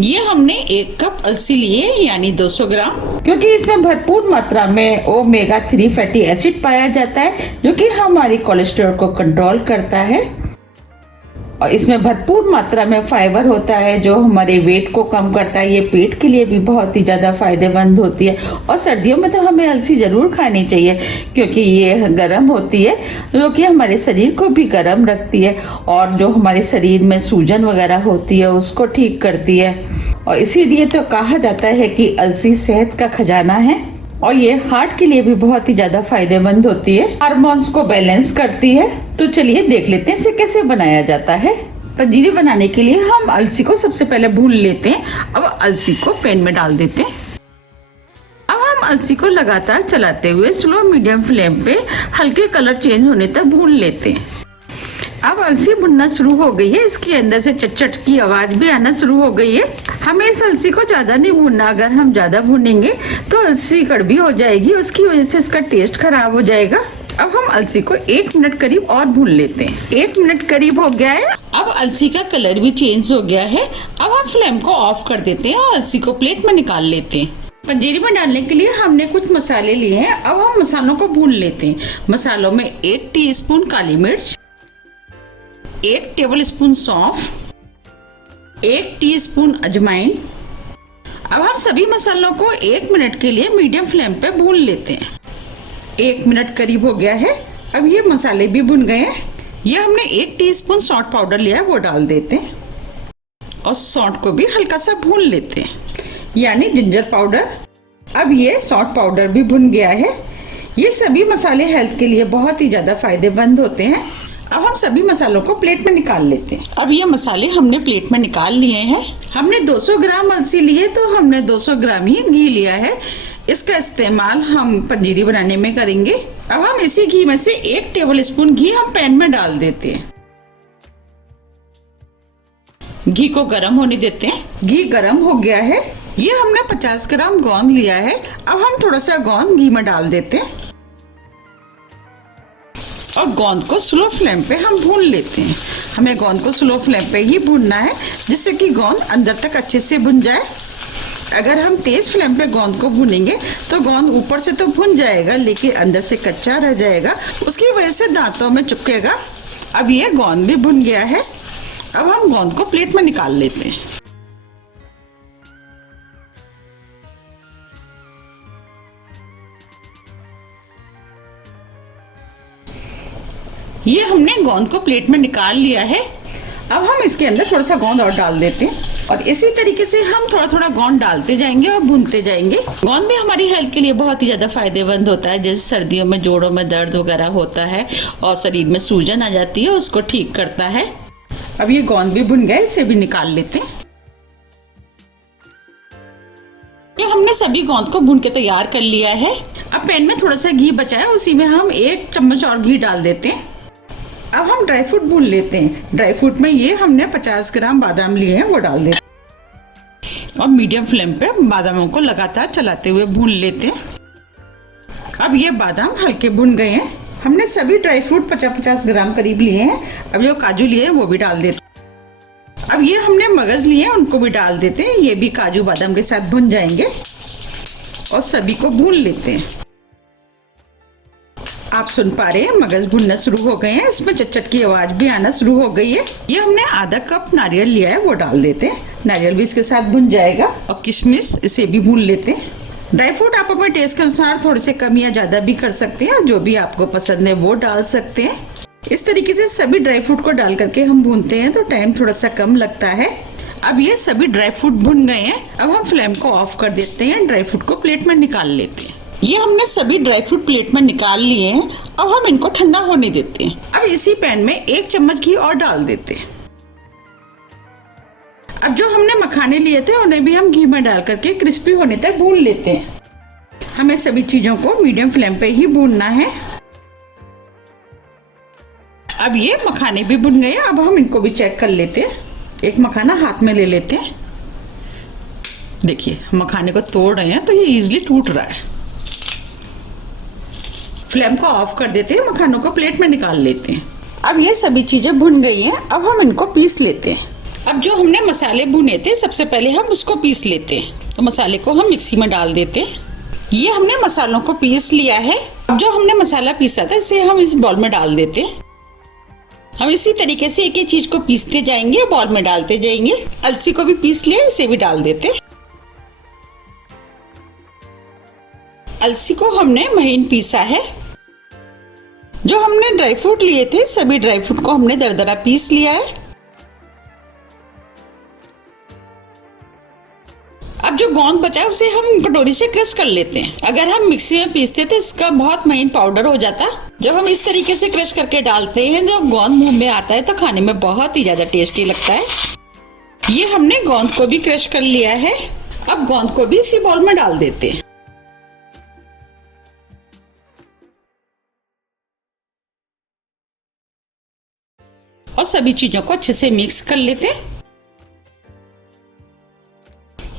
ये हमने 1 कप अलसी लिए यानी 200 ग्राम, क्योंकि इसमें भरपूर मात्रा में ओमेगा 3 फैटी एसिड पाया जाता है जो कि हमारी कोलेस्ट्रॉल को कंट्रोल करता है। और इसमें भरपूर मात्रा में फाइबर होता है जो हमारे वेट को कम करता है। ये पेट के लिए भी बहुत ही ज़्यादा फायदेमंद होती है। और सर्दियों में तो हमें अलसी ज़रूर खानी चाहिए क्योंकि ये गर्म होती है जो कि हमारे शरीर को भी गर्म रखती है और जो हमारे शरीर में सूजन वगैरह होती है उसको ठीक करती है। और इसीलिए तो कहा जाता है कि अलसी सेहत का खजाना है और ये हार्ट के लिए भी बहुत ही ज्यादा फायदेमंद होती है। हार्मोन्स को बैलेंस करती है। तो चलिए देख लेते हैं इसे कैसे बनाया जाता है। पंजीरी बनाने के लिए हम अलसी को सबसे पहले भून लेते हैं। अब अलसी को पैन में डाल देते हैं। अब हम अलसी को लगातार चलाते हुए स्लो मीडियम फ्लेम पे हल्के कलर चेंज होने तक भून लेते हैं। अब अलसी भुनना शुरू हो गई है। इसके अंदर से चट-चट की आवाज भी आना शुरू हो गई है। हमें इस अलसी को ज्यादा नहीं भूनना। अगर हम ज्यादा भूनेंगे तो अलसी कड़वी हो जाएगी, उसकी वजह से इसका टेस्ट खराब हो जाएगा। अब हम अलसी को 1 मिनट करीब और भून लेते हैं। 1 मिनट करीब हो गया है। अब अलसी का कलर भी चेंज हो गया है। अब हम फ्लेम को ऑफ कर देते हैं और अलसी को प्लेट में निकाल लेते हैं। पंजीरी में डालने के लिए हमने कुछ मसाले लिए हैं। अब हम मसालों को भून लेते हैं। मसालों में 1 टीस्पून काली मिर्च, 1 टेबलस्पून सौंफ, 1 टीस्पून अजवाइन। अब हम सभी मसालों को 1 मिनट के लिए मीडियम फ्लेम पे भून लेते हैं। 1 मिनट करीब हो गया है। अब ये मसाले भी भुन गए हैं। ये हमने 1 टीस्पून सौंठ पाउडर लिया है, वो डाल देते हैं और सौंठ को भी हल्का सा भून लेते हैं, यानी जिंजर पाउडर। अब ये सौंठ पाउडर भी भुन गया है। ये सभी मसाले हेल्थ के लिए बहुत ही ज्यादा फायदेमंद होते हैं। अब हम सभी मसालों को प्लेट में निकाल लेते हैं। अब ये मसाले हमने प्लेट में निकाल लिए हैं। हमने 200 ग्राम अलसी लिए तो हमने 200 ग्राम ही घी लिया है। इसका इस्तेमाल हम पंजीरी बनाने में करेंगे। अब हम इसी घी में से 1 टेबलस्पून घी हम पैन में डाल देते हैं। घी को गर्म होने देते हैं। घी गर्म हो गया है। ये हमने 50 ग्राम गोंद लिया है। अब हम थोड़ा सा गोंद घी में डाल देते हैं और गोंद को स्लो फ्लेम पे हम भून लेते हैं। हमें गोंद को स्लो फ्लेम पे ही भूनना है जिससे कि गोंद अंदर तक अच्छे से भुन जाए। अगर हम तेज फ्लेम पे गोंद को भूनेंगे तो गोंद ऊपर से तो भुन जाएगा लेकिन अंदर से कच्चा रह जाएगा, उसकी वजह से दांतों में चुभेगा। अब ये गोंद भी भुन गया है। अब हम गोंद को प्लेट में निकाल लेते हैं। ये हमने गोंद को प्लेट में निकाल लिया है। अब हम इसके अंदर थोड़ा सा गोंद और डाल देते हैं और इसी तरीके से हम थोड़ा थोड़ा गोंद डालते जाएंगे और भूनते जाएंगे। गोंद भी हमारी हेल्थ के लिए बहुत ही ज्यादा फायदेमंद होता है। जैसे सर्दियों में जोड़ों में दर्द वगैरह होता है और शरीर में सूजन आ जाती है, उसको ठीक करता है। अब ये गोंद भी भुन गए, इसे भी निकाल लेते हैं। ये हमने सभी गोंद को भून के तैयार कर लिया है। अब पैन में थोड़ा सा घी बचा है, उसी में हम 1 चम्मच और घी डाल देते हैं। अब हम ड्राई फ्रूट भून लेते हैं। ड्राई फ्रूट में ये हमने 50 ग्राम बादाम लिए हैं, वो डाल देते हैं और मीडियम फ्लेम पे बादामों को लगातार चलाते हुए भून लेते हैं। अब ये बादाम हल्के भुन गए हैं। हमने सभी ड्राई फ्रूट 50-50 ग्राम करीब लिए हैं। अब जो काजू लिए हैं वो भी डाल देते हैं। अब ये हमने मगज लिए हैं, उनको भी डाल देते हैं। ये भी काजू बादाम के साथ भुन जाएंगे और सभी को भून लेते हैं। आप सुन पा रहे हैं मगज भुनना शुरू हो गए हैं। इसमें चट-चट की आवाज भी आना शुरू हो गई है। ये हमने आधा कप नारियल लिया है, वो डाल देते हैं। नारियल भी इसके साथ भुन जाएगा और किशमिश, इसे भी भून लेते हैं। ड्राई फ्रूट आप अपने टेस्ट के अनुसार थोड़े से कम या ज्यादा भी कर सकते हैं। जो भी आपको पसंद है वो डाल सकते हैं। इस तरीके से सभी ड्राई फ्रूट को डाल करके हम भूनते हैं तो टाइम थोड़ा सा कम लगता है। अब ये सभी ड्राई फ्रूट भुन गए हैं। अब हम फ्लेम को ऑफ कर देते हैं। ड्राई फ्रूट को प्लेट में निकाल लेते हैं। ये हमने सभी ड्राई फ्रूट प्लेट में निकाल लिए हैं। अब हम इनको ठंडा होने देते हैं। अब इसी पैन में 1 चम्मच घी और डाल देते हैं। अब जो हमने मखाने लिए थे उन्हें भी हम घी में डाल करके क्रिस्पी होने तक भून लेते हैं। हमें सभी चीजों को मीडियम फ्लेम पे ही भूनना है। अब ये मखाने भी भुन गए। अब हम इनको भी चेक कर लेते हैं। एक मखाना हाथ में ले लेते हैं। देखिए मखाने को तोड़ रहे हैं तो ये इजीली टूट रहा है। फ्लेम को ऑफ कर देते हैं, मखानों को प्लेट में निकाल लेते हैं। अब ये सभी चीजें भुन गई हैं, अब हम इनको पीस लेते हैं। अब जो हमने मसाले भुने थे सबसे पहले हम उसको पीस लेते हैं। तो मसाले को हम मिक्सी में डाल देते हैं। ये हमने मसालों को पीस लिया है। अब जो हमने मसाला पीसा था इसे हम इस बॉल में डाल देते हैं। हम इसी तरीके से एक एक चीज को पीसते जाएंगे, बॉल में डालते जाएंगे। अलसी को भी पीस लिया, इसे भी डाल देते। अलसी को हमने महीन पीसा है। जो हमने ड्राई फ्रूट लिए थे सभी ड्राई फ्रूट को हमने दरदरा पीस लिया है। अब जो गोंद बचा है उसे हम कटोरी से क्रश कर लेते हैं। अगर हम मिक्सी में पीसते तो इसका बहुत महीन पाउडर हो जाता। जब हम इस तरीके से क्रश करके डालते हैं, जब गोंद मुंह में आता है तो खाने में बहुत ही ज्यादा टेस्टी लगता है। ये हमने गोंद को भी क्रश कर लिया है। अब गोंद को भी इसी बाउल में डाल देते हैं। और सभी चीजों को अच्छे से मिक्स कर लेते हैं।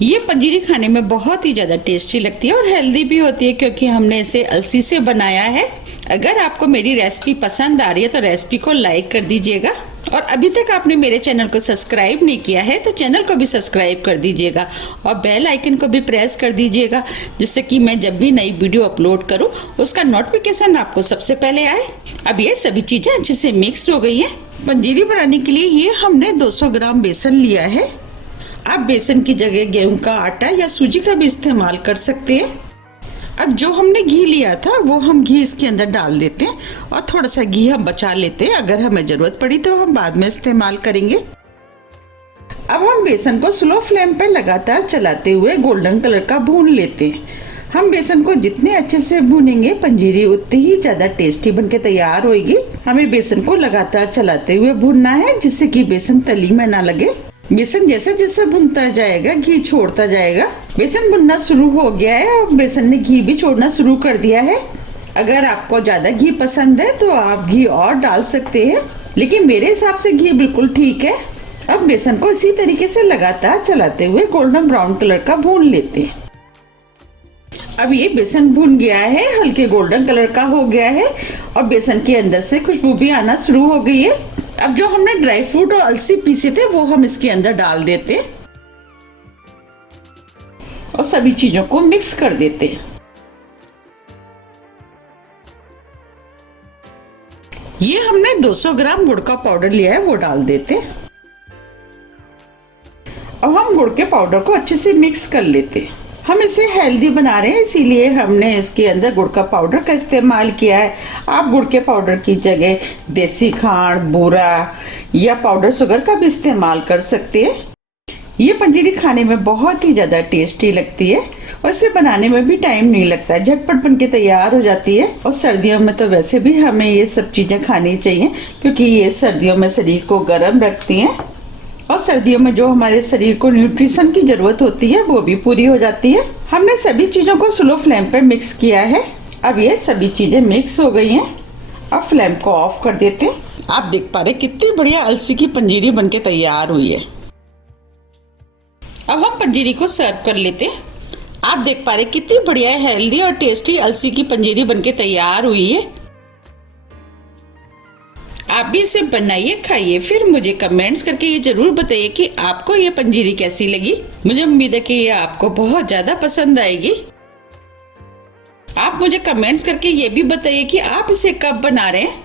ये पंजीरी खाने में बहुत ही ज़्यादा टेस्टी लगती है और हेल्दी भी होती है, क्योंकि हमने इसे अलसी से बनाया है। अगर आपको मेरी रेसिपी पसंद आ रही है तो रेसिपी को लाइक कर दीजिएगा। और अभी तक आपने मेरे चैनल को सब्सक्राइब नहीं किया है तो चैनल को भी सब्सक्राइब कर दीजिएगा और बेल आइकन को भी प्रेस कर दीजिएगा, जिससे कि मैं जब भी नई वीडियो अपलोड करूं उसका नोटिफिकेशन आपको सबसे पहले आए। अब ये सभी चीज़ें अच्छे से मिक्स हो गई हैं। पंजीरी बनाने के लिए ये हमने 200 ग्राम बेसन लिया है। आप बेसन की जगह गेहूं का आटा या सूजी का भी इस्तेमाल कर सकते हैं। अब जो हमने घी लिया था वो हम घी इसके अंदर डाल देते हैं और थोड़ा सा घी हम बचा लेते हैं। अगर हमें ज़रूरत पड़ी तो हम बाद में इस्तेमाल करेंगे। अब हम बेसन को स्लो फ्लेम पर लगातार चलाते हुए गोल्डन कलर का भून लेते हैं। हम बेसन को जितने अच्छे से भूनेंगे पंजीरी उतनी ही ज़्यादा टेस्टी बनके तैयार होगी। हमें बेसन को लगातार चलाते हुए भूनना है, जिससे कि बेसन तली में ना लगे। बेसन जैसे जैसे भुनता जाएगा घी छोड़ता जाएगा। बेसन भुनना शुरू हो गया है और बेसन ने घी भी छोड़ना शुरू कर दिया है। अगर आपको ज्यादा घी पसंद है तो आप घी और डाल सकते हैं, लेकिन मेरे हिसाब से घी बिल्कुल ठीक है। अब बेसन को इसी तरीके से लगातार चलाते हुए गोल्डन ब्राउन कलर का भून लेते हैं। अब ये बेसन भुन गया है, हल्के गोल्डन कलर का हो गया है और बेसन के अंदर से खुशबू भी आना शुरू हो गई है। अब जो हमने ड्राई फ्रूट और अलसी पीसे थे वो हम इसके अंदर डाल देते और सभी चीजों को मिक्स कर देते। ये हमने 200 ग्राम गुड़ का पाउडर लिया है, वो डाल देते। अब हम गुड़ के पाउडर को अच्छे से मिक्स कर लेते। हम इसे हेल्दी बना रहे हैं, इसीलिए हमने इसके अंदर गुड़ का पाउडर का इस्तेमाल किया है। आप गुड़ के पाउडर की जगह देसी खांड, बूरा या पाउडर शुगर का भी इस्तेमाल कर सकते हैं। ये पंजीरी खाने में बहुत ही ज़्यादा टेस्टी लगती है और इसे बनाने में भी टाइम नहीं लगता, झटपट बन के तैयार हो जाती है। और सर्दियों में तो वैसे भी हमें ये सब चीज़ें खानी चाहिए, क्योंकि ये सर्दियों में शरीर को गर्म रखती हैं और सर्दियों में जो हमारे शरीर को न्यूट्रिशन की जरूरत होती है वो भी पूरी हो जाती है। हमने सभी चीजों को स्लो फ्लेम पे मिक्स किया है। अब ये सभी चीजें मिक्स हो गई हैं। अब फ्लेम को ऑफ कर देते हैं। आप देख पा रहे कितनी बढ़िया अलसी की पंजीरी बनके तैयार हुई है। अब हम पंजीरी को सर्व कर लेते हैं। आप देख पा रहे कितनी बढ़िया हेल्दी और टेस्टी अलसी की पंजीरी बनके तैयार हुई है। आप भी इसे बनाइए, खाइए, फिर मुझे कमेंट्स करके ये जरूर बताइए कि आपको ये पंजीरी कैसी लगी। मुझे उम्मीद है कि ये आपको बहुत ज्यादा पसंद आएगी। आप मुझे कमेंट्स करके ये भी बताइए कि आप इसे कब बना रहे हैं।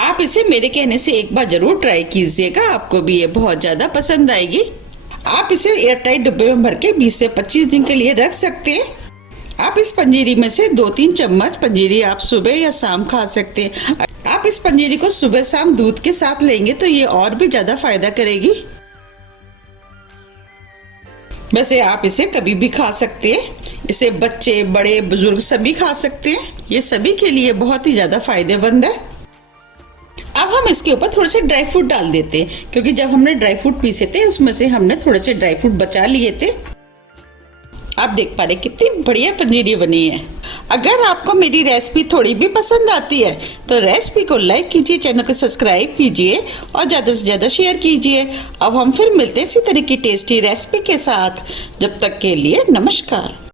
आप इसे मेरे कहने से एक बार जरूर ट्राई कीजिएगा, आपको भी ये बहुत ज्यादा पसंद आएगी। आप इसे एयरटाइट डिब्बे में भर के 20 से 25 दिन के लिए रख सकते हैं। आप इस पंजीरी में से 2-3 चम्मच पंजीरी आप सुबह या शाम खा सकते हैं। आप इस पंजीरी को सुबह शाम दूध के साथ लेंगे तो ये और भी ज्यादा फायदा करेगी। वैसे आप इसे कभी भी खा सकते हैं। इसे बच्चे, बड़े, बुजुर्ग सभी खा सकते हैं। ये सभी के लिए बहुत ही ज्यादा फायदेमंद है। अब हम इसके ऊपर थोड़े से ड्राई फ्रूट डाल देते हैं, क्योंकि जब हमने ड्राई फ्रूट पीसे थे उसमें से हमने थोड़े से ड्राई फ्रूट बचा लिए थे। आप देख पा रहे कितनी बढ़िया पंजीरी बनी है। अगर आपको मेरी रेसिपी थोड़ी भी पसंद आती है तो रेसिपी को लाइक कीजिए, चैनल को सब्सक्राइब कीजिए और ज़्यादा से ज़्यादा शेयर कीजिए। अब हम फिर मिलते हैं इसी तरह की टेस्टी रेसिपी के साथ। जब तक के लिए नमस्कार।